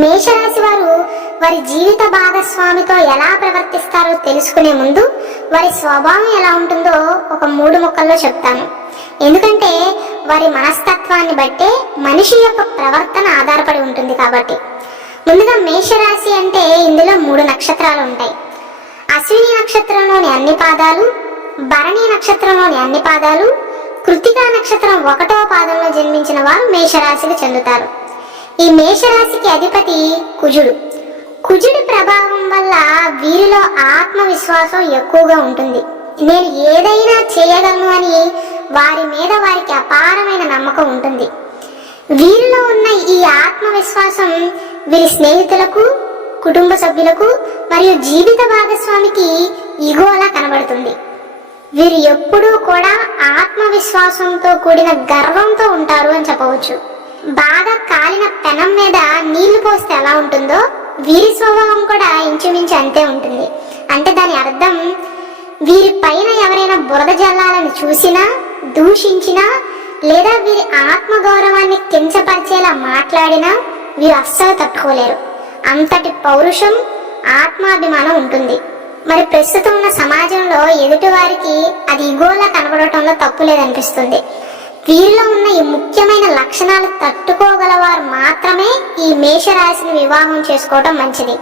మేషరాశి వారు వారి జీవిత భాగస్వామితో ఎలా ప్రవర్తిస్తారో తెలుసుకునే ముందు వారి స్వభావం ఎలా ఉంటుందో ఒక 3 ముక్కల్లో చెప్తాను. ఎందుకంటే వారి మనస్తత్వాన్ని బట్టే మనిషి యొక్క ప్రవర్తన ఆధారపడి ఉంటుంది కాబట్టి. ముందుగా మేషరాశి అంటే ఇందులో 3 నక్షత్రాలు ఉంటాయి. అశ్విని నక్షత్రంలోని అన్ని పాదాలు, భరణి నక్షత్రంలోని అన్ని పాదాలు, కృత్తికా నక్షత్రం 1వ పాదంలో జన్మించిన వారు మేషరాశికి చెందుతారు. ఈ మేషరాశికి అధిపతి కుజుడు. కుజుడి ప్రభావం వల్ల వీరిలో ఆత్మవిశ్వాసం ఎక్కువగా ఉంటుంది. నేను ఏదైనా చేయగలను అని వారి మీద వారికి అపారమైన నమ్మకం ఉంటుంది. వీరిలో ఉన్న ఈ ఆత్మవిశ్వాసం వీరి స్నేహితులకు, కుటుంబ సభ్యులకు మరియు జీవిత భాగస్వామికి ఇగోలా కనబడుతుంది. వీరు ఎప్పుడూ కూడా ఆత్మవిశ్వాసంతో కూడిన గర్వంతో ఉంటారు అని చెప్పవచ్చు. బాగా కాలిన పెనం మీద నీళ్లు పోస్తే ఎలా ఉంటుందో వీరి స్వభావం కూడా ఇంచుమించు అంతే ఉంటుంది. అంటే దాని అర్థం వీరి పైన ఎవరైనా బురద జల్లాలని చూసినా, దూషించినా లేదా వీరి ఆత్మగౌరవాన్ని కించపరిచేలా మాట్లాడినా వీరు అస్సలు తట్టుకోలేరు. అంతటి పౌరుషం, ఆత్మాభిమానం ఉంటుంది. మరి ప్రస్తుతం ఉన్న సమాజంలో ఎదుటి వారికి అది ఇగోలా కనబడటంలో తప్పు లేదనిపిస్తుంది. వీరిలో ఉన్న ఈ ముఖ్యమైన లక్షణాలు తట్టుకోగలవారు మాత్రమే ఈ మేషరాశిని వివాహం చేసుకోవడం మంచిది.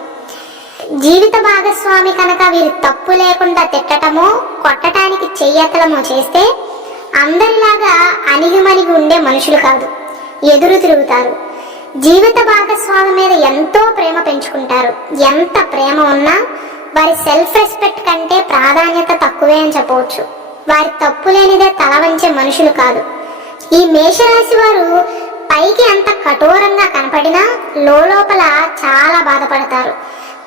జీవిత భాగస్వామి కనుక వీరు తప్పు లేకుండా తిట్టటమో, కొట్టడానికి చెయ్యెత్తడమో చేస్తే అందరిలాగా అణిగిమణిగి ఉండే మనుషులు కాదు, ఎదురు తిరుగుతారు. జీవిత భాగస్వామి మీద ఎంతో ప్రేమ పెంచుకుంటారు. ఎంత ప్రేమ ఉన్నా వారి సెల్ఫ్ రెస్పెక్ట్ కంటే ప్రాధాన్యత తక్కువే అని చెప్పవచ్చు. వారి తప్పు లేనిదే తల వంచే మనుషులు కాదు. ఈ మేషరాశి వారు పైకి అంత కఠోరంగా కనపడినా లోపల చాలా బాధపడతారు.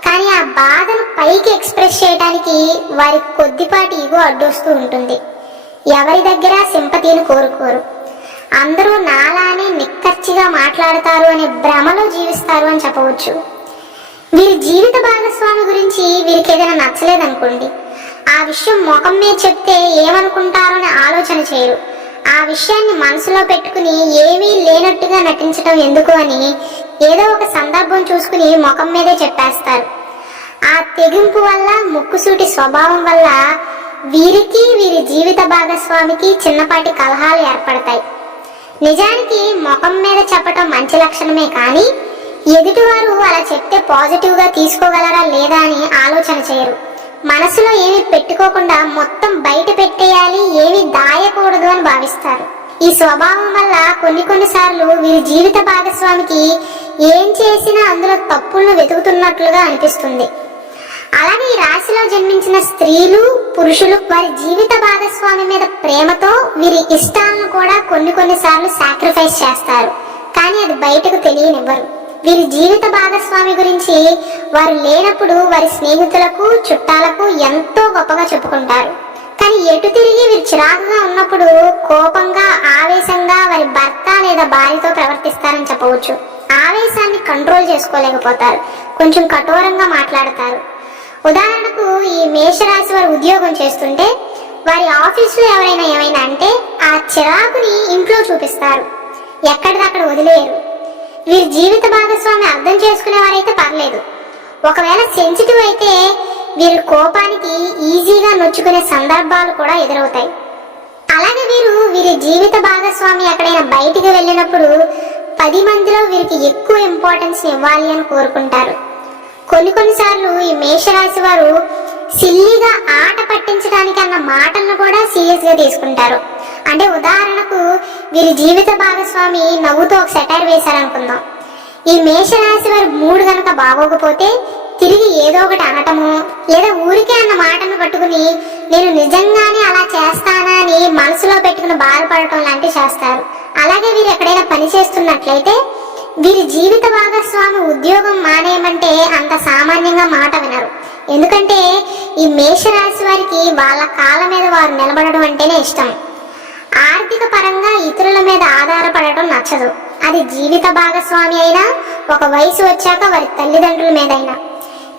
కానీ ఆ బాధను పైకి ఎక్స్ప్రెస్ చేయడానికి వారి కొద్దిపాటి ఈగో అడ్డొస్తూ ఉంటుంది. ఎవరి దగ్గర సింపతిని కోరుకోరు. అందరూ నాలానే నిక్కచ్చిగా మాట్లాడతారు అనే భ్రమలో జీవిస్తారు అని చెప్పవచ్చు. వీరి జీవిత భాగస్వామి గురించి వీరికి ఏదైనా నచ్చలేదనుకోండి, ఆ విషయం ముఖం మీద చెప్తే ఏమనుకుంటారో అని ఆలోచన చేయరు. ఆ విషయాన్ని మనసులో పెట్టుకుని ఏమీ లేనట్టుగా నటించడం ఎందుకు అని ఏదో ఒక సందర్భం చూసుకుని ముఖం మీదే చెప్పేస్తారు. ఆ తెగింపు వల్ల, ముక్కుసూటి స్వభావం వల్ల వీరికి వీరి జీవిత భాగస్వామికి చిన్నపాటి కలహాలు ఏర్పడతాయి. నిజానికి ముఖం మీద చెప్పటం మంచి లక్షణమే, కానీ ఎదుటివారు అలా చెప్తే పాజిటివ్గా తీసుకోగలరా లేదా అని ఆలోచన చేయరు. మనసులో ఏమి పెట్టుకోకుండా మొత్తం బయట పెట్టేయాలి, ఏమి దాయకూడదు అని భావిస్తారు. ఈ స్వభావం వల్ల కొన్నిసార్లు వీరి జీవిత భాగస్వామికి ఏం చేసినా అందులో తప్పులను వెతుకుతున్నట్లుగా అనిపిస్తుంది. అలాగే ఈ రాశిలో జన్మించిన స్త్రీలు, పురుషులు వారి జీవిత భాగస్వామి మీద ప్రేమతో వీరి ఇష్టాలను కూడా కొన్నిసార్లు సాక్రిఫైస్ చేస్తారు. కానీ అది బయటకు తెలియనివ్వరు. వీరి జీవిత భాగస్వామి గురించి వారు లేనప్పుడు వారి స్నేహితులకు, చుట్టాలకు ఎంతో గొప్పగా చెప్పుకుంటారు. కానీ ఎటు తిరిగి వీరు చిరాకుగా ఉన్నప్పుడు కోపంగా, ఆవేశంగా వారి భర్త లేదా భార్యతో ప్రవర్తిస్తారని చెప్పవచ్చు. ఆవేశాన్ని కంట్రోల్ చేసుకోలేకపోతారు. కొంచెం కఠోరంగా మాట్లాడతారు. ఉదాహరణకు ఈ మేషరాశి వారు ఉద్యోగం చేస్తుంటే వారి ఆఫీసులో ఎవరైనా ఏమైనా అంటే ఆ చిరాకుని ఇంట్లో చూపిస్తారు, ఎక్కడిదక్కడ వదిలేయరు. వీరి జీవిత భాగస్వామి అర్థం చేసుకునేవారైతే పర్లేదు. ఒకవేళ సెన్సిటివ్ అయితే వీరి కోపానికి ఈజీగా నొచ్చుకునే సందర్భాలు కూడా ఎదురవుతాయి. అలాగే వీరి జీవిత భాగస్వామి ఎక్కడైనా బయటికి వెళ్ళినప్పుడు 10 మందిలో వీరికి ఎక్కువ ఇంపార్టెన్స్ ఇవ్వాలి అని కోరుకుంటారు. కొన్నిసార్లు ఈ మేషరాశి వారు సిల్లీగా ఆట పట్టించడానికి అన్న మాటలను కూడా సీరియస్ గా తీసుకుంటారు. అంటే ఉదాహరణకు వీరి జీవిత భాగస్వామి నవ్వుతో ఒక సెటైర్ వేశారనుకుందాం. ఈ మేషరాశి వారి మూడు కనుక బాగోకపోతే తిరిగి ఏదో ఒకటి అనటము, లేదా ఊరికే అన్న మాటను పట్టుకుని నేను నిజంగానే అలా చేస్తానా అని మనసులో పెట్టుకుని బాధపడటం లాంటివి చేస్తారు. అలాగే వీరు ఎక్కడైనా పని చేస్తున్నట్లయితే వీరి జీవిత భాగస్వామి ఉద్యోగం మానేయమంటే అంత సామాన్యంగా మాట వినరు. ఎందుకంటే ఈ మేషరాశి వారికి వాళ్ళ కాళ్ళ మీద వారు నిలబడడం అంటేనే ఇష్టం. ఆర్థిక పరంగా ఇతరుల మీద ఆధారపడటం నచ్చదు. అది జీవిత భాగస్వామి అయినా, ఒక వయసు వచ్చాక వారి తల్లిదండ్రుల మీదైనా.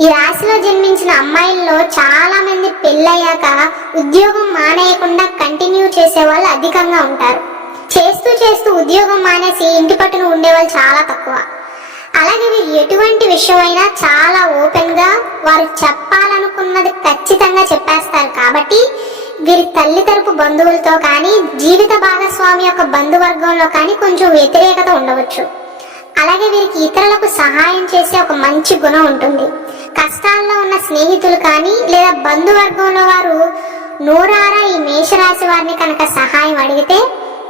ఈ రాశిలో జన్మించిన అమ్మాయిల్లో చాలా మంది పెళ్ళయ్యాక ఉద్యోగం మానేయకుండా కంటిన్యూ చేసే వాళ్ళు అధికంగా ఉంటారు. చేస్తూ ఉద్యోగం మానేసి ఇంటి పట్టున ఉండేవాళ్ళు చాలా తక్కువ. అలాగే వీరు ఎటువంటి విషయమైనా చాలా ఓపెన్ గా వారు చెప్పాలనుకున్నది ఖచ్చితంగా చెప్పేస్తారు. కాబట్టి వీరి తల్లి తరపు బంధువులతో కానీ జీవిత భాగస్వామి యొక్క బంధువర్గంలో కానీ కొంచెం వ్యతిరేకత ఉండవచ్చు. అలాగే వీరికి ఇతరులకు సహాయం చేసే ఒక మంచి గుణం ఉంటుంది. కష్టాల్లో ఉన్న స్నేహితులు కానీ లేదా బంధువర్గంలో వారు నోరారా ఈ మేషరాశి వారిని కనుక సహాయం అడిగితే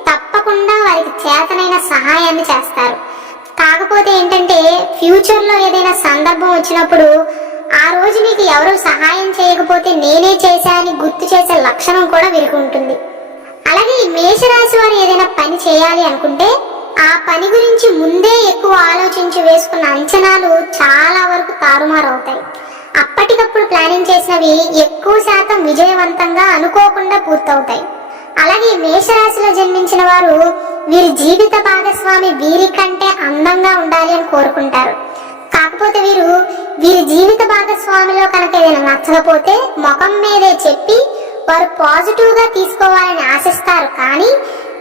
తప్పకుండా వారికి చేతనైన సహాయాన్ని చేస్తారు. కాకపోతే ఏంటంటే ఫ్యూచర్లో ఏదైనా సందర్భం వచ్చినప్పుడు ఆ రోజు నీకు ఎవరు సహాయం చేయకపోతే నేనే చేశానని గుర్తు చేసే లక్షణం కూడా వీరికి ఉంటుంది. అలాగే ఈ మేషరాశి వారు ఏదైనా పని చేయాలి అనుకుంటే ఆ పని గురించి ముందే ఎక్కువ ఆలోచించి వేసుకున్న అంచనాలు చాలా వరకు తారుమారవుతాయి. అప్పటికప్పుడు ప్లానింగ్ చేసినవి ఎక్కువ శాతం విజయవంతంగా అనుకోకుండా పూర్తవుతాయి. అలాగే మేషరాశిలో జన్మించిన వారు వీరి జీవిత భాగస్వామి వీరికంటే అందంగా ఉండాలి అని కోరుకుంటారు. కాకపోతే వీరి జీవిత భాగస్వామిలో కనుక ఏదైనా నచ్చకపోతే ముఖం మీదే చెప్పి వారు పాజిటివ్ గా తీసుకోవాలని ఆశిస్తారు. కానీ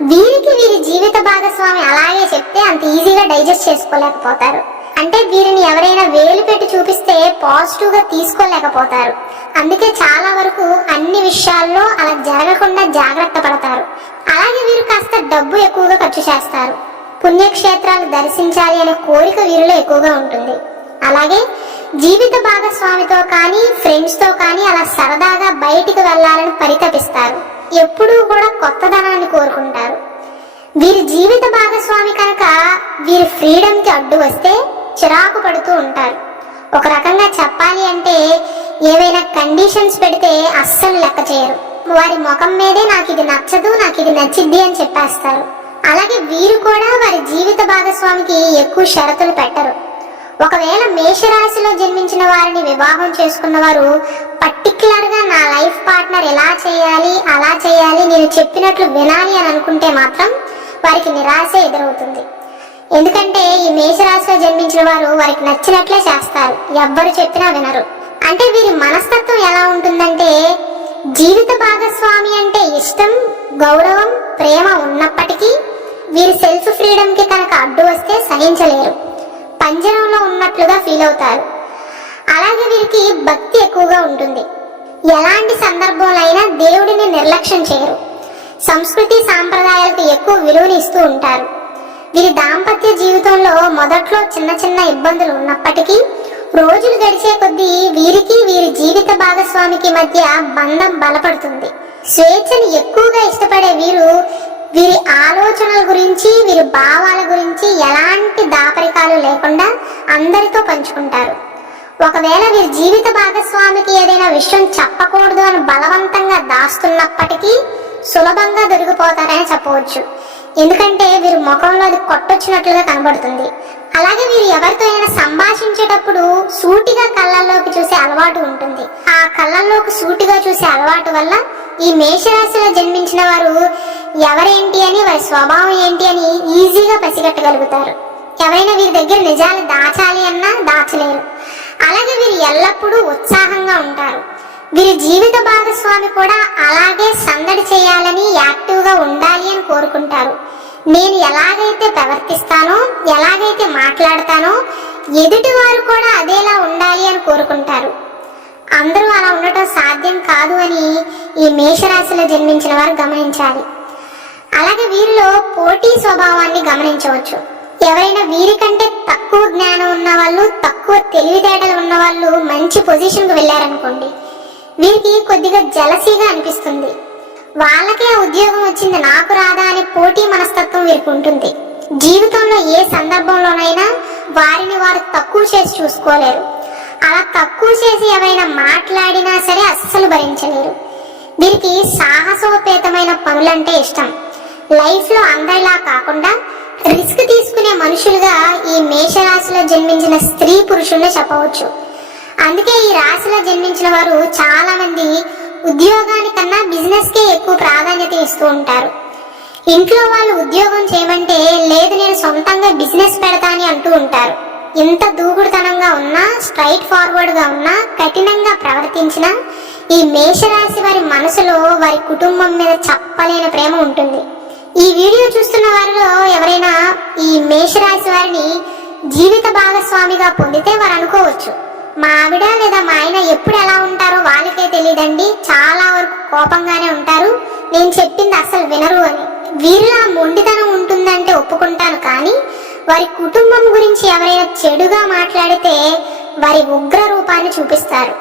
వీరి జీవిత భాగస్వామి అలాగే చెప్తే అంత ఈజీగా డైజెస్ట్ చేసుకోలేకపోతారు. అంటే వీరిని ఎవరైనా వేలు పెట్టి చూపిస్తే పాజిటివ్ గా తీసుకోలేకపోతారు. అందుకే చాలా వరకు అన్ని విషయాల్లో అలా జరగకుండా జాగ్రత్త పడతారు. అలాగే వీరు కాస్త డబ్బు ఎక్కువగా ఖర్చు చేస్తారు. పుణ్యక్షేత్రాలు దర్శించాలి అనే కోరిక వీరిలో ఎక్కువగా ఉంటుంది. అలాగే జీవిత భాగస్వామితో కానీ ఫ్రెండ్స్ తో కానీ అలా సరదాగా బయటికి వెళ్లాలని పరితపిస్తారు. ఎప్పుడూ కూడా కొత్తదనాన్ని కోరుకుంటారు. వీరి జీవిత భాగస్వామి కనుక వీరి ఫ్రీడమ్ కి అడ్డు వస్తే చిరాకు పడుతూ ఉంటారు. ఒక రకంగా చెప్పాలి అంటే ఏవైనా కండిషన్స్ పెడితే అస్సలు లెక్క చేయరు. వారి ముఖం మీదే నాకు ఇది నచ్చదు, నాకు ఇది నచ్చిద్ది అని చెప్పేస్తారు. అలాగే వీరు కూడా వారి జీవిత భాగస్వామికి ఎక్కువ షరతులు పెట్టరు. ఒకవేళ మేషరాశిలో జన్మించిన వారిని వివాహం చేసుకున్న వారు పర్టికులర్ గా నా లైఫ్ పార్ట్నర్ ఎలా చేయాలి అలా చేయాలి నేను చెప్పినట్లు వినాలి అని అనుకుంటే మాత్రం వారికి నిరాశ ఎదురవుతుంది. ఎందుకంటే ఈ మేషరాశిలో జన్మించిన వారు వారికి నచ్చినట్లే చేస్తారు, ఎవ్వరు చెప్పినా వినరు. అంటే వీరి మనస్తత్వం ఎలా ఉంటుందంటే జీవిత భాగస్వామి అంటే ఇష్టం, గౌరవం, ప్రేమ ఉన్నప్పటికీ వీరి సెల్ఫ్ ఫ్రీడమ్ కి కనుక అడ్డు వస్తే సహించలేరు, పంజరంలో ఉన్నట్లుగా ఫీల్ అవుతారు. అలాగే వీరికి భక్తి ఎక్కువగా ఉంటుంది. ఎలాంటి సందర్భంలో అయినా దేవుడిని నిర్లక్ష్యం చేయరు. సంస్కృతి సాంప్రదాయాలకు ఎక్కువ విలువనిస్తూ ఉంటారు. వీరి దాంపత్య జీవితంలో మొదట్లో చిన్న చిన్న ఇబ్బందులు ఉన్నప్పటికీ రోజులు గడిచే కొద్దీ వీరికి వీరి జీవిత భాగస్వామికి మధ్య బంధం బలపడుతుంది. స్వేచ్ఛని ఎక్కువగా ఇష్టపడే వీరి ఆలోచనల గురించి వీరి భావాల గురించి ఎలాంటి దాపరికాలు లేకుండా అందరితో పంచుకుంటారు. ఒకవేళ వీరి జీవిత భాగస్వామికి ఏదైనా విషయం చెప్పకూడదు అని బలవంతంగా దాస్తున్నప్పటికీ సులభంగా దొరికిపోతారని చెప్పవచ్చు. ఎందుకంటే వీరి ముఖంలో అది కొట్టొచ్చినట్లుగా కనబడుతుంది. అలాగే వీరు ఎవరితో అయినా సంభాషించేటప్పుడు సూటిగా కళ్ళల్లోకి చూసే అలవాటు ఉంటుంది. ఆ కళ్ళల్లోకి సూటిగా చూసే అలవాటు వల్ల ఈ మేషరాశిలో జన్మించిన వారు ఎవరేంటి అని వారి స్వభావం ఏంటి అని ఈజీగా పసిగట్టగలుగుతారు. ఎవరైనా వీరి దగ్గర నిజాలు దాచాలి అన్నా దాచలేరు. అలాగే వీరు ఎల్లప్పుడూ ఉత్సాహంగా ఉంటారు. వీరి జీవిత భాగస్వామి కూడా అలాగే సందడి చేయాలని, యాక్టివ్గా ఉండాలి అని కోరుకుంటారు. నేను ఎలాగైతే ప్రవర్తిస్తానో, ఎలాగైతే మాట్లాడతానో ఎదుటి వారు కూడా అదేలా ఉండాలి అని కోరుకుంటారు. అందరూ అలా ఉండటం సాధ్యం కాదు అని ఈ మేషరాశిలో జన్మించిన వారు గమనించాలి. అలాగే వీరిలో పోటీ స్వభావాన్ని గమనించవచ్చు. ఎవరైనా వీరికంటే తక్కువ జ్ఞానం ఉన్న వాళ్ళు, తక్కువ తెలివితేటలు ఉన్న వాళ్ళు మంచి పొజిషన్కి వెళ్ళారనుకోండి, వీరికి కొద్దిగా జలసీగా అనిపిస్తుంది. వాళ్ళకే ఉద్యోగం వచ్చింది నాకు రాదా అనే పోటీ మనస్తత్వం వీరికి ఉంటుంది. జీవితంలో ఏ సందర్భంలోనైనా వారిని వారు తక్కువ చేసి చూసుకోలేరు. అలా తక్కువ చేసి ఎవరైనా మాట్లాడినా సరే అస్సలు భరించలేరు. వీరికి సాహసోపేతమైన పనులంటే ఇష్టం. లైఫ్ లో అందరిలా కాకుండా రిస్క్ తీసుకునే మనుషులుగా ఈ మేషరాశిలో జన్మించిన స్త్రీ పురుషుల్ని చెప్పవచ్చు. అందుకే ఈ రాశిలో జన్మించిన వారు చాలా మంది ఉద్యోగానికన్నా బిజినెస్ కే ఎక్కువ ప్రాధాన్యత ఇస్తూ ఉంటారు. ఇంట్లో వాళ్ళు ఉద్యోగం చేయమంటే లేదు నేను సొంతంగా బిజినెస్ పెడతాని అంటూ ఉంటారు. ఇంత దూకుడుతనంగా ఉన్నా, స్ట్రైట్ ఫార్వర్డ్ గా ఉన్నా, కఠినంగా ప్రవర్తించినా ఈ మేషరాశి వారి మనసులో వారి కుటుంబం మీద చెప్పలేని ప్రేమ ఉంటుంది. ఈ వీడియో చూస్తున్న వారిలో ఎవరైనా ఈ మేషరాశి వారిని జీవిత భాగస్వామిగా పొందితే వారు అనుకోవచ్చు, మా ఆవిడ లేదా మా ఆయన ఎప్పుడు ఎలా ఉంటారో వాళ్ళకే తెలియదండి, చాలా వరకు కోపంగానే ఉంటారు, నేను చెప్పింది అసలు వినరు అని. వీరిలో మొండితనం ఉంటుందంటే ఒప్పుకుంటాను, కానీ వారి కుటుంబం గురించి ఎవరైనా చెడుగా మాట్లాడితే వారి ఉగ్ర రూపాన్ని చూపిస్తారు.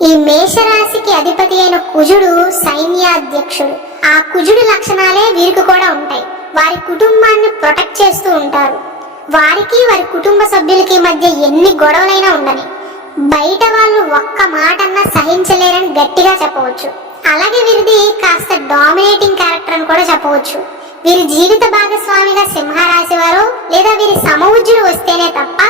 ఈ మేషరాశికి అధిపతి అయిన కుజుడు సైన్యాధ్యక్షుడు. ఆ కుజుడు లక్షణాలే వీరికి కూడా ఉంటాయి. వారి కుటుంబాన్ని ప్రొటెక్ట్ చేస్తూ ఉంటారు. వారికి వారి కుటుంబ సభ్యులకి మధ్య ఎన్ని గొడవలైనా ఉండని బయట వాళ్ళు ఒక్క మాటన్నా సహించలేరని గట్టిగా చెప్పవచ్చు. అలాగే వీరిది కాస్త డామినేటింగ్ క్యారెక్టర్ అని కూడా చెప్పవచ్చు. వీరి జీవిత భాగస్వామిగా సింహరాశి వారు లేదా వీరి సమవుజ్జుడు వస్తేనే తప్ప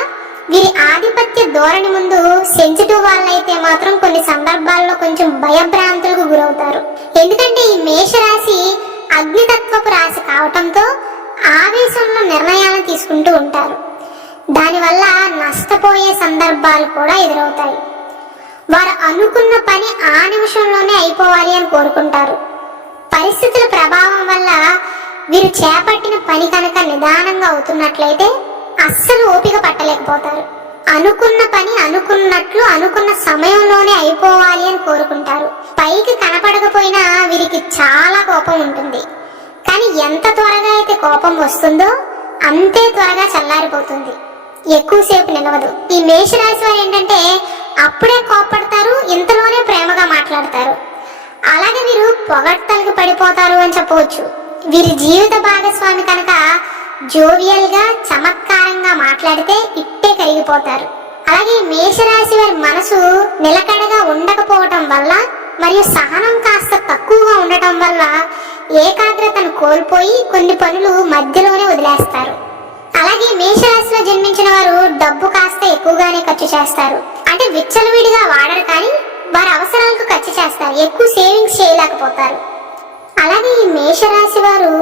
వీరి ఆధిపత్య ధోరణి ముందు సెన్సిటివ్ వాళ్ళైతే మాత్రం కొన్ని సందర్భాల్లో కొంచెం భయభ్రాంతులకు గురవుతారు. ఎందుకంటే ఈ మేషరాశి అగ్నితత్వపు రాశి కావటంతో ఆవేశంలో నిర్ణయాలను తీసుకుంటూ ఉంటారు. దానివల్ల నష్టపోయే సందర్భాలు కూడా ఎదురవుతాయి. వారు అనుకున్న పని ఆ నిమిషంలోనే అయిపోవాలి అని కోరుకుంటారు. పరిస్థితుల ప్రభావం వల్ల వీరు చేపట్టిన పని కనుక నిదానంగా అవుతున్నట్లయితే అస్సలు ఓపిక పట్టలేకపోతారు. అనుకున్న పని అనుకున్నట్లు అనుకున్న సమయంలోనే అయిపోవాలి అని కోరుకుంటారు. పైకి కనపడకపోయినా వీరికి చాలా కోపం ఉంటుంది. కానీ ఎంత త్వరగా అయితే కోపం వస్తుందో అంతే త్వరగా చల్లారిపోతుంది, ఎక్కువసేపు నిలవదు. ఈ మేషరాశి వారు ఏంటంటే అప్పుడే కోపడతారు, ఇంతలోనే ప్రేమగా మాట్లాడతారు. అలాగే వీరు పొగడ్తలకు పడిపోతారు అని చెప్పవచ్చు. వీరి జీవిత భాగస్వామి కనుక జోవియల్ గా చమత్కారంగా మాట్లాడితే ఇట్టే కరిగిపోతారు. అలాగే మేషరాశి వారి మనసు నిలకడగా ఉండకపోవటం వల్ల మరియు సహనం కాస్త తక్కువగా ఉండటం వల్ల ఏకాగ్రతను కోల్పోయి కొన్ని పనులు మధ్యలోనే వదిలేస్తారు. అలాగే మేషరాశిలో జన్మించిన వారు డబ్బు కాస్త ఎక్కువగానే ఖర్చు చేస్తారు. అంటే విచ్చలవిడిగా వాడరు, కానీ వారి అవసరాలకు ఖర్చు చేస్తారు, ఎక్కువ సేవింగ్స్ చేయలేకపోతారు. అలాగే ఈ మేషరాశి వారు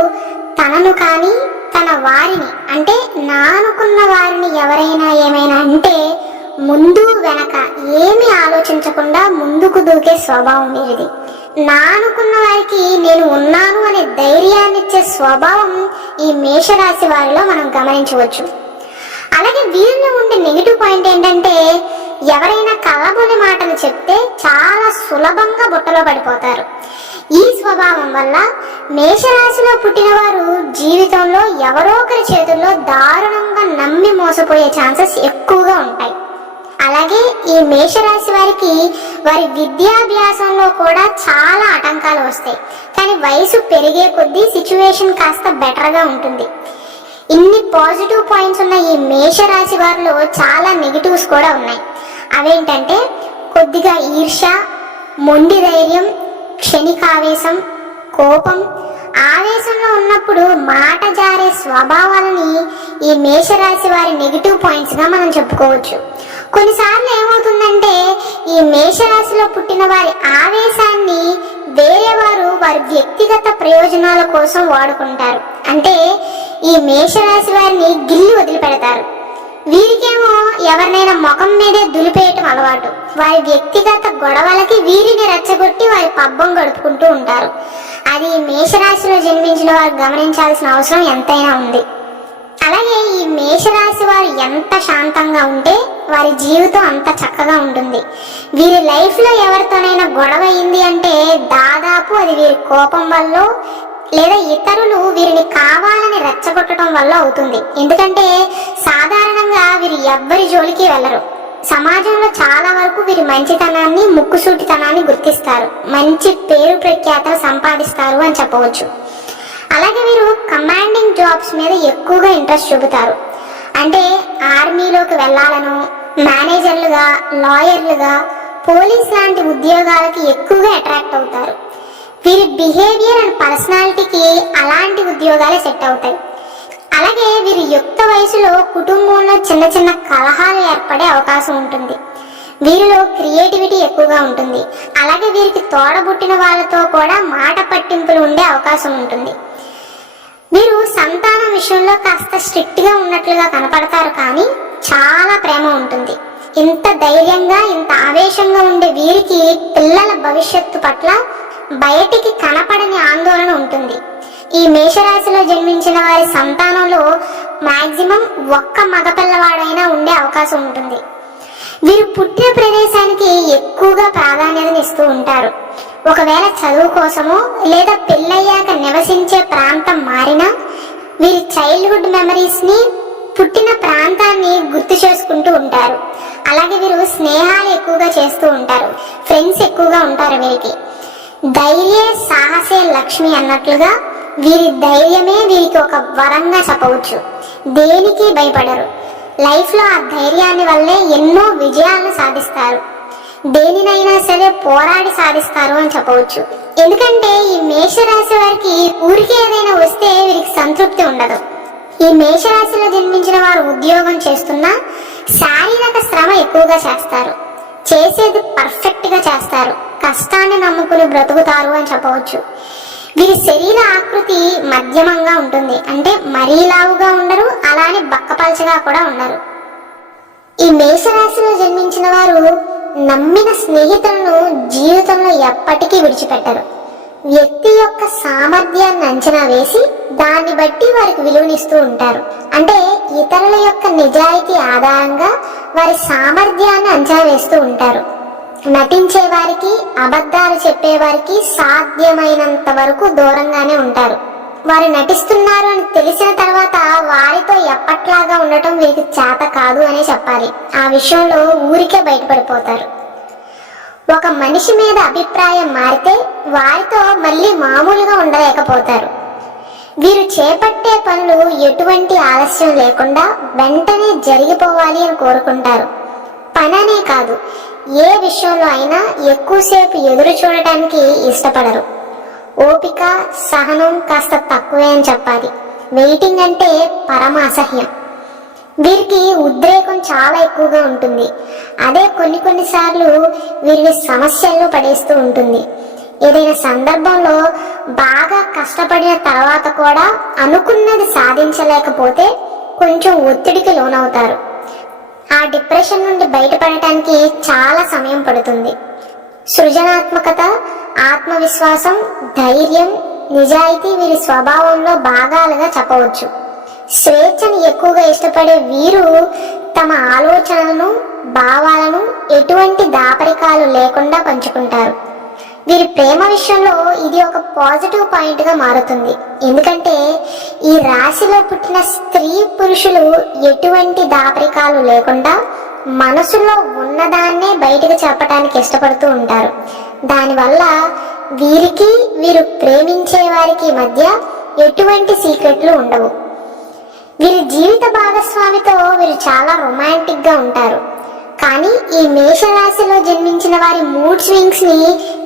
తనను కానీ తన వారిని అంటే నానుకున్న వారిని ఎవరైనా ఏమైనా అంటే ముందు వెనక ఏమి ఆలోచించకుండా ముందుకు దూకే స్వభావం వీరిది. నానుకున్న వారికి నేను ఉన్నాను అనే ధైర్యాన్ని ఇచ్చే స్వభావం ఈ మేషరాశి వారిలో మనం గమనించవచ్చు. అలాగే వీరిలో ఉండే నెగిటివ్ పాయింట్ ఏంటంటే ఎవరైనా కలబోని మాటలు చెప్తే చాలా సులభంగా బుట్టలో పడిపోతారు. ఈ స్వభావం వల్ల మేషరాశిలో పుట్టిన వారు జీవితంలో ఎవరో ఒకరి చేతుల్లో దారుణంగా నమ్మి మోసపోయే ఛాన్సెస్ ఎక్కువగా ఉంటాయి. అలాగే ఈ మేషరాశి వారికి వారి విద్యాభ్యాసంలో కూడా చాలా ఆటంకాలు వస్తాయి. కానీ వయసు పెరిగే కొద్దీ సిచ్యువేషన్ కాస్త బెటర్గా ఉంటుంది. ఇన్ని పాజిటివ్ పాయింట్స్ ఉన్న ఈ మేషరాశి వారిలో చాలా నెగిటివ్స్ కూడా ఉన్నాయి. అవేంటంటే కొద్దిగా ఈర్ష్య, మొండి ధైర్యం, క్షణికావేశం, కోపం, ఆవేశంలో ఉన్నప్పుడు మాట జారే స్వభావాలని ఈ మేషరాశి వారి నెగిటివ్ పాయింట్స్ గా మనం చెప్పుకోవచ్చు. కొన్నిసార్లు ఏమవుతుందంటే ఈ మేషరాశిలో పుట్టిన వారి ఆవేశాన్ని వేరే వారి వ్యక్తిగత ప్రయోజనాల కోసం వాడుకుంటారు. అంటే ఈ మేషరాశి వారిని గిల్లి వదిలిపెడతారు. వీరికేమో ఎవరినైనా ముఖం మీదే దులిపేయటం అలవాటు. వారి వ్యక్తిగత గొడవలకి వీరిని రెచ్చగొట్టి వారి పబ్బం గడుపుకుంటూ ఉంటారు. అది మేషరాశిలో జన్మించిన వారు గమనించాల్సిన అవసరం ఎంతైనా ఉంది. అలాగే ఈ మేషరాశి వారు ఎంత శాంతంగా ఉంటే వారి జీవితం అంత చక్కగా ఉంటుంది. వీరి లైఫ్లో ఎవరితోనైనా గొడవ అయింది అంటే దాదాపు అది వీరి కోపం వల్ల లేదా ఇతరులు వీరిని కావాలని రెచ్చగొట్టడం వల్ల అవుతుంది. ఎందుకంటే సాధారణంగా వీరు ఎవ్వరి జోలికి వెళ్ళరు. సమాజంలో చాలా వరకు వీరి మంచితనాన్ని, ముక్కుసూటితనాన్ని గుర్తిస్తారు, మంచి పేరు ప్రఖ్యాతలు సంపాదిస్తారు అని చెప్పవచ్చు. అలాగే వీరు కమాండింగ్ జాబ్స్ మీద ఎక్కువగా ఇంట్రెస్ట్ చూపుతారు. అంటే ఆర్మీలోకి వెళ్ళాలను, మేనేజర్లుగా, లాయర్లుగా, పోలీస్ లాంటి ఉద్యోగాలకి ఎక్కువగా అట్రాక్ట్ అవుతారు. వీరి బిహేవియర్ అండ్ పర్సనాలిటీకి అలాంటి ఉద్యోగాలే సెట్ అవుతాయి. అలాగే వీరి యుక్త వయసులో కుటుంబంలో చిన్న చిన్న కలహాలు ఏర్పడే అవకాశం ఉంటుంది. వీరిలో క్రియేటివిటీ ఎక్కువగా ఉంటుంది. అలాగే వీరికి తోడబుట్టిన వాళ్ళతో కూడా మాట పట్టింపులు ఉండే అవకాశం ఉంటుంది. వీరు సంతానం విషయంలో కాస్త స్ట్రిక్ట్ గా ఉన్నట్లుగా కనపడతారు, కానీ చాలా ప్రేమ ఉంటుంది. ఇంత ధైర్యంగా, ఇంత ఆవేశంగా ఉండే వీరికి పిల్లల భవిష్యత్తు పట్ల బయటికి కనపడని ఆందోళన ఉంటుంది. ఈ మేషరాశిలో జన్మించిన వారి సంతానంలో మాక్సిమం ఒక్క మగపిల్లవాడైనా ఉండే అవకాశం ఉంటుంది. వీరు పుట్టిన ప్రదేశానికి ఎక్కువగా ప్రాధాన్యతనిస్తూ ఉంటారు. ఒకవేళ చదువు కోసమో లేదా పెళ్ళయ్యాక నివసించే ప్రాంతం మారినా వీరి చైల్డ్హుడ్ మెమరీస్ ని, పుట్టిన ప్రాంతాన్ని గుర్తు చేసుకుంటూ ఉంటారు. అలాగే వీరు స్నేహాలు ఎక్కువగా చేస్తూ ఉంటారు, ఫ్రెండ్స్ ఎక్కువగా ఉంటారు. వీరికి ధైర్య సాహసే లక్ష్మి అన్నట్లుగా వీరి ధైర్యమే వీరికి ఒక వరంగా చెప్పవచ్చు. దేనికి భయపడరు. లైఫ్ లో ఆ ధైర్యాన్ని వల్లే ఎన్నో విజయాలను సాధిస్తారు. దేనినైనా సరే పోరాడి సాధిస్తారు అని చెప్పవచ్చు. ఎందుకంటే ఈ మేషరాశి వారికి ఊరికే ఏదైనా వస్తే వీరికి సంతృప్తి ఉండదు. ఈ మేషరాశిలో జన్మించిన వారు ఉద్యోగం చేస్తున్నా శారీరక శ్రమ ఎక్కువగా చేస్తారు. చేసేది పర్ఫెక్ట్ గా చేస్తారు. కష్టాన్ని నమ్ముకుని బ్రతుకుతారు అని చెప్పవచ్చు. వీరి శరీర ఆకృతి మధ్యమంగా ఉంటుంది. అంటే మరీ లావుగా ఉండరు, అలానే బక్కపల్చగా కూడా ఉండరు. ఈ మేషరాశిలో జన్మించిన వారు నమ్మిన స్నేహితులను జీవితంలో ఎప్పటికీ విడిచిపెట్టరు. వ్యక్తి యొక్క సామర్థ్యాన్ని అంచనా వేసి దాన్ని బట్టి వారికి విలువనిస్తూ ఉంటారు. అంటే ఇతరుల యొక్క నిజాయితీ ఆధారంగా వారి సామర్థ్యాన్ని అంచనా వేస్తూ ఉంటారు. నటించే వారికి, అబద్ధాలు చెప్పేవారికి సాధ్యమైనంత వరకు దూరంగానే ఉంటారు. వారు నటిస్తున్నారు అని తెలిసిన తర్వాత వారితో ఎప్పట్లాగా ఉండటం వీరికి చేత కాదు అనే చెప్పాలి. ఆ విషయంలో ఊరికే బయటపడిపోతారు. ఒక మనిషి మీద అభిప్రాయం మారితే వారితో మళ్ళీ మామూలుగా ఉండలేకపోతారు. వీరు చేపట్టే పనులు ఎటువంటి ఆలస్యం లేకుండా వెంటనే జరిగిపోవాలి అని కోరుకుంటారు. పననే కాదు, ఏ విషయంలో అయినా ఎక్కువసేపు ఎదురు చూడటానికి ఇష్టపడరు. ఓపిక, సహనం కాస్త తక్కువే అని చెప్పాలి. వెయిటింగ్ అంటే పరమ అసహ్యం. వీరికి ఉద్రేకం చాలా ఎక్కువగా ఉంటుంది. అదే కొన్నిసార్లు వీరిని సమస్యల్లో పడేస్తూ ఉంటుంది. ఏదైనా సందర్భంలో బాగా కష్టపడిన తర్వాత కూడా అనుకున్నది సాధించలేకపోతే కొంచెం ఒత్తిడికి లోనవుతారు. ఆ డిప్రెషన్ నుండి బయటపడటానికి చాలా సమయం పడుతుంది. సృజనాత్మకత, ఆత్మవిశ్వాసం, ధైర్యం, నిజాయితీ వీరి స్వభావంలో భాగాలుగా చెప్పవచ్చు. స్వేచ్ఛను ఎక్కువగా ఇష్టపడే వీరు తమ ఆలోచనలను, భావాలను ఎటువంటి దాపరికాలు లేకుండా పంచుకుంటారు. వీరి ప్రేమ విషయంలో ఇది ఒక పాజిటివ్ పాయింట్ గా మారుతుంది. ఎందుకంటే ఈ రాశిలో పుట్టిన స్త్రీ పురుషులు ఎటువంటి దాపరికాలు లేకుండా మనసులో ఉన్నదాన్నే బయటకు చెప్పడానికి ఇష్టపడుతూ ఉంటారు. దానివల్ల వీరికి, వీరు ప్రేమించే వారికి మధ్య ఎటువంటి సీక్రెట్లు ఉండవు. వీరి జీవిత భాగస్వామితో వీరు చాలా రొమాంటిక్ గా ఉంటారు. కానీ ఈ మేషరాశిలో జన్మించిన వారి మూడ్ స్వింగ్స్ ని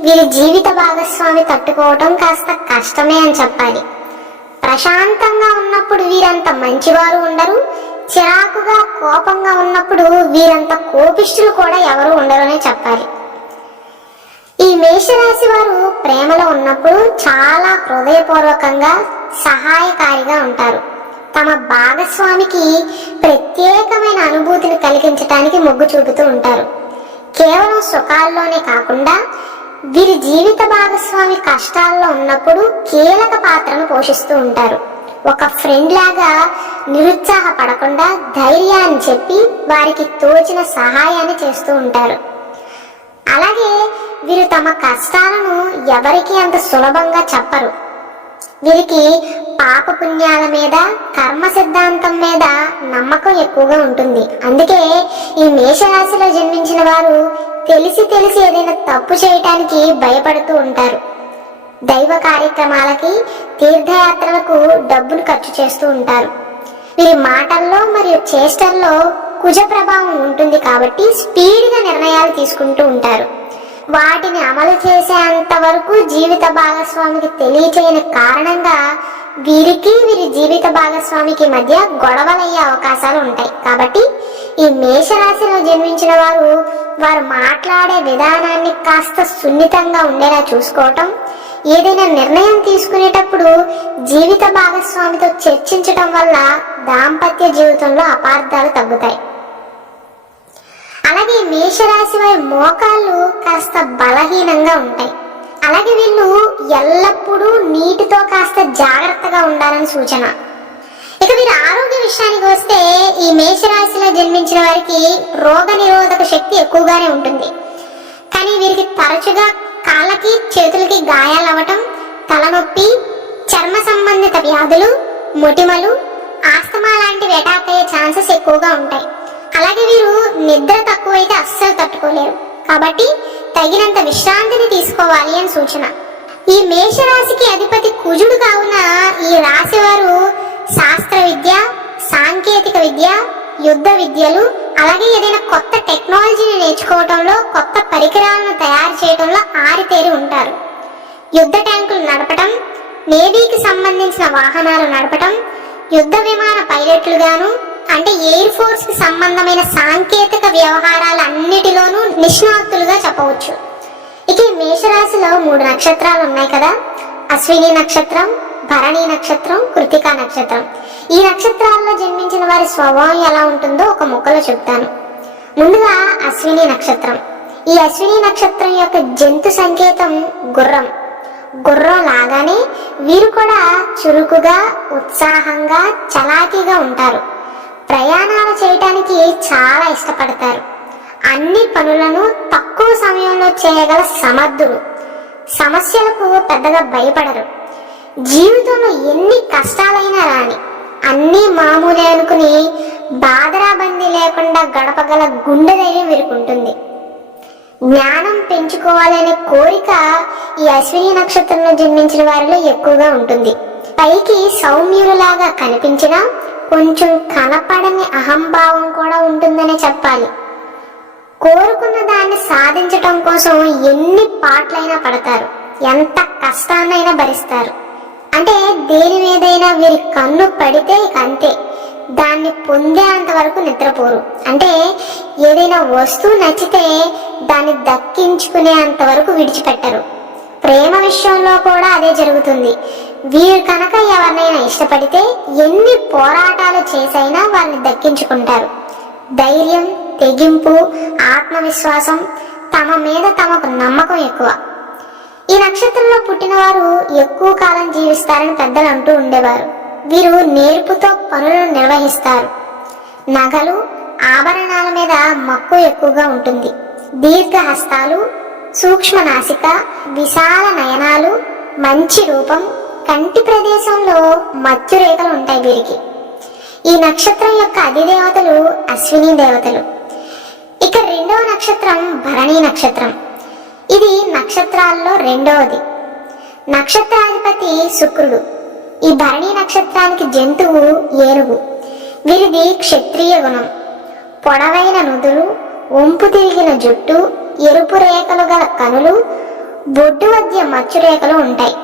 వీరి జీవిత భాగస్వామి తట్టుకోవటం కాస్త కష్టమే అని చెప్పాలి. ప్రశాంతంగా ఉన్నప్పుడు వీరంత మంచివారు ఉండరు. చిరాకుగా, కోపంగా ఉన్నప్పుడు వీరంత కోపిష్ఠులు కూడా ఎవరు ఉండరు అని చెప్పాలి. ఈ మేషరాశి వారు ప్రేమలో ఉన్నప్పుడు చాలా హృదయపూర్వకంగా, సహాయకారిగా ఉంటారు. తమ భాగస్వామికి ప్రత్యేకమైన అనుభూతిని కలిగించడానికి మొగ్గు చూపుతూ ఉంటారు. కేవలం సుఖాల్లోనే కాకుండా వీరి జీవిత భాగస్వామి కష్టాల్లో ఉన్నప్పుడు కీలక పాత్రను పోషిస్తూ ఉంటారు. ఒక ఫ్రెండ్ లాగా నిరుత్సాహపడకుండా ధైర్యాన్ని చెప్పి వారికి తోచిన సహాయాన్ని చేస్తూ ఉంటారు. అలాగే వీరు తమ కష్టాలను ఎవరికి అంత సులభంగా చెప్పరు. వీరికి పాప పుణ్యాల మీద, కర్మ సిద్ధాంతం మీద నమ్మకం ఎక్కువగా ఉంటుంది. అందుకే ఈ మేషరాశిలో జన్మించిన వారు తెలిసి ఏదైనా తప్పు చేయటానికి భయపడుతూ ఉంటారు. దైవ కార్యక్రమాలకి, తీర్థయాత్రలకు డబ్బులు ఖర్చు చేస్తూ ఉంటారు. వీరి మాటల్లో మరియు చేష్టల్లో కుజ ప్రభావం ఉంటుంది కాబట్టి స్పీడ్గా నిర్ణయాలు తీసుకుంటూ ఉంటారు. వాటిని అమలు చేసేంత వరకు జీవిత భాగస్వామికి తెలియచేయని కారణంగా వీరికి, వీరి జీవిత భాగస్వామికి మధ్య గొడవలయ్యే అవకాశాలు ఉంటాయి. కాబట్టి ఈ మేషరాశిలో జన్మించిన వారు మాట్లాడే విధానాన్ని కాస్త సున్నితంగా ఉండేలా చూసుకోవటం, ఏదైనా నిర్ణయం తీసుకునేటప్పుడు జీవిత భాగస్వామితో చర్చించటం వల్ల దాంపత్య జీవితంలో అపార్థాలు తగ్గుతాయి. అలాగే మేషరాశి వారి మోకాళ్ళు కాస్త బలహీనంగా ఉంటాయి. అలాగే వీళ్ళు ఎల్లప్పుడూ నీటితో కాస్త జాగ్రత్తగా ఉండాలని సూచన. ఇక వీరి ఆరోగ్య విషయానికి వస్తే ఈ మేషరాశిలో జన్మించిన వారికి రోగ నిరోధక శక్తి ఎక్కువగానే ఉంటుంది. కానీ వీరికి తరచుగా కాళ్ళకి చేతులకి గాయాలు అవ్వటం, తలనొప్పి, చర్మ సంబంధిత వ్యాధులు, మొటిమలు, ఆస్తమా లాంటివి అటాక్ అయ్యే ఛాన్సెస్ ఎక్కువగా ఉంటాయి. అలాగే వీరు నిద్ర తక్కువైతే అస్సలు తట్టుకోలేరు. కాబట్టి తగినంత విశ్రాంతిని తీసుకోవాలి అని సూచన. ఈ మేషరాశికి అధిపతి కుజుడు కావున ఈ రాశి వారు శాస్త్ర విద్య, సాంకేతిక విద్య, యుద్ధ విద్యలు, అలాగే ఏదైనా కొత్త టెక్నాలజీని నేర్చుకోవడంలో, కొత్త పరికరాలను తయారు చేయడంలో ఆరితేరి ఉంటారు. యుద్ధ ట్యాంకులు నడపటం, నేవీకి సంబంధించిన వాహనాలు నడపటం, యుద్ధ విమాన పైలట్లుగాను, అంటే ఎయిర్ ఫోర్స్ కి సంబంధమైన సాంకేతిక వ్యవహారాలన్నిటిలోనూ నిష్ణాతులుగా చెప్పవచ్చు. ఇక ఈ మేషరాశిలో 3 నక్షత్రాలు ఉన్నాయి కదా, అశ్విని నక్షత్రం, భరణి నక్షత్రం, కృతికా నక్షత్రం. ఈ నక్షత్రాల్లో జన్మించిన వారి స్వభావం ఎలా ఉంటుందో ఒక ముక్కలో చెప్తాను. ముందుగా అశ్విని నక్షత్రం. ఈ అశ్విని నక్షత్రం యొక్క జంతు సంకేతం గుర్రం. గుర్రం లాగానే వీరు కూడా చురుకుగా, ఉత్సాహంగా, చలాకీగా ఉంటారు. ప్రయాణాలు చేయటానికి చాలా ఇష్టపడతారు. అన్ని పనులను తక్కువ సమయంలో చేయగల సమర్థుడు. సమస్యలకు పెద్దగా భయపడరు. జీవితంలో ఎన్ని కష్టాలైనా రాని అన్నీ మామూలే అనుకుని బాధరాబందీ లేకుండా గడపగల గుండె ధైర్యం వీరుకుంటుంది. జ్ఞానం పెంచుకోవాలనే కోరిక ఈ అశ్విని నక్షత్రంలో జన్మించిన వారిలో ఎక్కువగా ఉంటుంది. పైకి సౌమ్యులులాగా కనిపించినా కొంచెం కనపడని అహంభావం కూడా ఉంటుందనే చెప్పాలి. కోరుకున్న దాన్ని సాధించటం కోసం ఎన్ని పాటలైనా పడతారు, ఎంత కష్టాన్నైనా భరిస్తారు. అంటే దేని మీదైనా వీరి కన్ను పడితే ఇక అంతే, దాన్ని పొందేంత వరకు నిద్రపోరు. అంటే ఏదైనా వస్తువు నచ్చితే దాన్ని దక్కించుకునేంత వరకు విడిచిపెట్టరు. ప్రేమ విషయంలో కూడా అదే జరుగుతుంది. వీరు కనుక ఎవరినైనా ఇష్టపడితే ఎన్ని పోరాటాలు చేసైనా వారిని దక్కించుకుంటారు. ధైర్యం, తెగింపు, ఆత్మవిశ్వాసం, తమ మీద తమకు నమ్మకం ఎక్కువ. ఈ నక్షత్రంలో పుట్టిన వారు ఎక్కువ కాలం జీవిస్తారని పెద్దలు అంటూ ఉండేవారు. వీరు నేర్పుతో పనులను నిర్వహిస్తారు. నగలు, ఆభరణాల మీద మక్కువ ఎక్కువగా ఉంటుంది. దీర్ఘహస్తాలు, సూక్ష్మ నాసిక, విశాల నయనాలు, మంచి రూపం, కంటి ప్రదేశంలో మత్యురేఖలు ఉంటాయి వీరికి. ఈ నక్షత్రం యొక్క అధిదేవతలు అశ్విని దేవతలు. ఇక రెండవ నక్షత్రం భరణి నక్షత్రం. ఇది నక్షత్రాల్లో రెండవది. నక్షత్రాధిపతి శుక్రుడు. ఈ భరణి నక్షత్రానికి జంతువు ఏనుగు. వీరిది క్షత్రియ గుణం. పొడవైన నుదురు, వంపు తిరిగిన జుట్టు, ఎరుపు రేఖలు గల కనులు, బొడ్డు మధ్య మచ్చురేఖలు ఉంటాయి.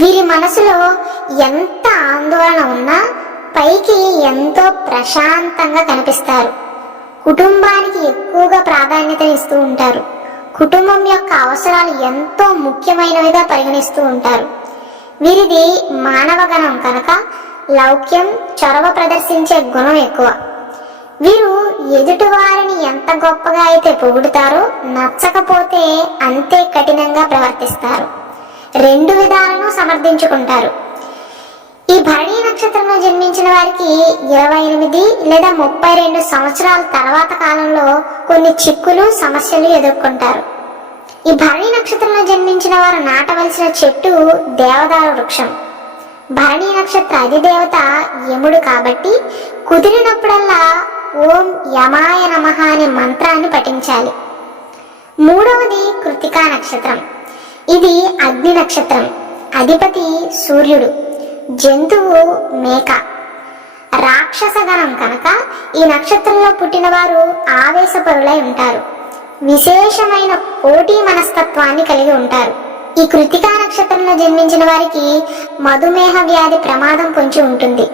వీరి మనసులో ఎంత ఆందోళన ఉన్నా పైకి ఎంతో ప్రశాంతంగా కనిపిస్తారు. కుటుంబానికి ఎక్కువగా ప్రాధాన్యత ఇస్తూ ఉంటారు. కుటుంబం యొక్క అవసరాలు ఎంతో ముఖ్యమైనవిగా పరిగణిస్తూ ఉంటారు. వీరిది మానవ గణం కనుక లౌక్యం, చొరవ ప్రదర్శించే గుణం ఎక్కువ. వీరు ఎదుటి వారిని ఎంత గొప్పగా అయితే పొగుడుతారో నచ్చకపోతే అంతే కఠినంగా ప్రవర్తిస్తారు. 2 విధాలను సమర్థించుకుంటారు. ఈ భరణి నక్షత్రంలో జన్మించిన వారికి 28 లేదా 32 సంవత్సరాల తర్వాత కాలంలో కొన్ని చిక్కులు, సమస్యలు ఎదుర్కొంటారు. ఈ భరణి నక్షత్రంలో జన్మించిన వారు నాటవలసిన చెట్టు దేవదారు వృక్షం. భరణి నక్షత్ర అధిదేవత యముడు కాబట్టి కుదిరినప్పుడల్లా ఓం యమాయ నమః అనే మంత్రాన్ని పఠించాలి. మూడవది కృతికా నక్షత్రం. ఇది అగ్ని నక్షత్రం. అధిపతి సూర్యుడు. జంతువు మేక. రాక్షస గణం కనుక ఈ నక్షత్రంలో పుట్టిన వారు ఆవేశపరులై ఉంటారు. విశేషమైన పోటీ మనస్తత్వాన్ని కలిగి ఉంటారు. ఈ కృతికా నక్షత్రంలో జన్మించిన వారికి మధుమేహ వ్యాధి ప్రమాదం పొంచి ఉంటుంది.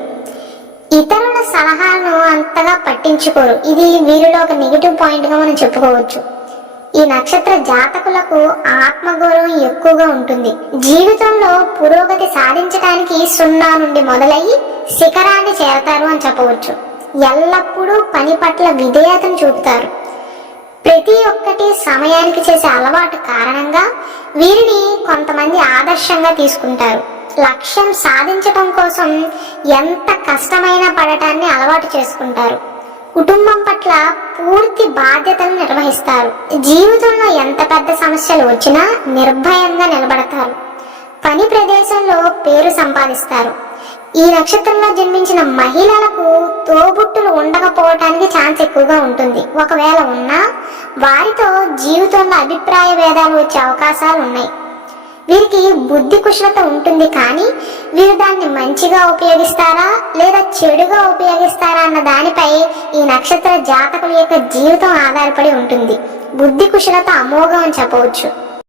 ఇతరుల సలహాలను అంతగా పట్టించుకోరు. ఇది వీరిలో ఒక నెగిటివ్ పాయింట్ గా మనం చెప్పుకోవచ్చు. ఈ నక్షత్ర జాతకులకు ఆత్మగౌరవం ఎక్కువగా ఉంటుంది. జీవితంలో పురోగతి సాధించడానికి 0 నుండి మొదలయ్యి శిఖరాన్ని చేరతారు అని చెప్పవచ్చు. ఎల్లప్పుడూ పని పట్ల విధేయతను చూపుతారు. ప్రతి ఒక్కటి సమయానికి చేసే అలవాటు కారణంగా వీరిని కొంతమంది ఆదర్శంగా తీసుకుంటారు. లక్ష్యం సాధించడం కోసం ఎంత కష్టమైనా పడటాన్ని అలవాటు చేసుకుంటారు. కుటుంబం పట్ల పూర్తి బాధ్యతను నిర్వహిస్తారు. జీవితంలో ఎంత పెద్ద సమస్యలు వచ్చినా నిర్భయంగా నిలబడతారు. పని ప్రదేశంలో పేరు సంపాదిస్తారు. ఈ నక్షత్రంలో జన్మించిన మహిళలకు తోబుట్టులు ఉండకపోవటానికి ఛాన్స్ ఎక్కువగా ఉంటుంది. ఒకవేళ ఉన్నా వారితో జీవితంలో అభిప్రాయ భేదాలు వచ్చే అవకాశాలు ఉన్నాయి. వీరికి బుద్ధి కుశలత ఉంటుంది, కానీ వీరు దాన్ని మంచిగా ఉపయోగిస్తారా లేదా చెడుగా ఉపయోగిస్తారా అన్న దానిపై ఈ నక్షత్ర జాతకుల యొక్క జీవితం ఆధారపడి ఉంటుంది. బుద్ధి కుశలత అమోఘం అని చెప్పవచ్చు.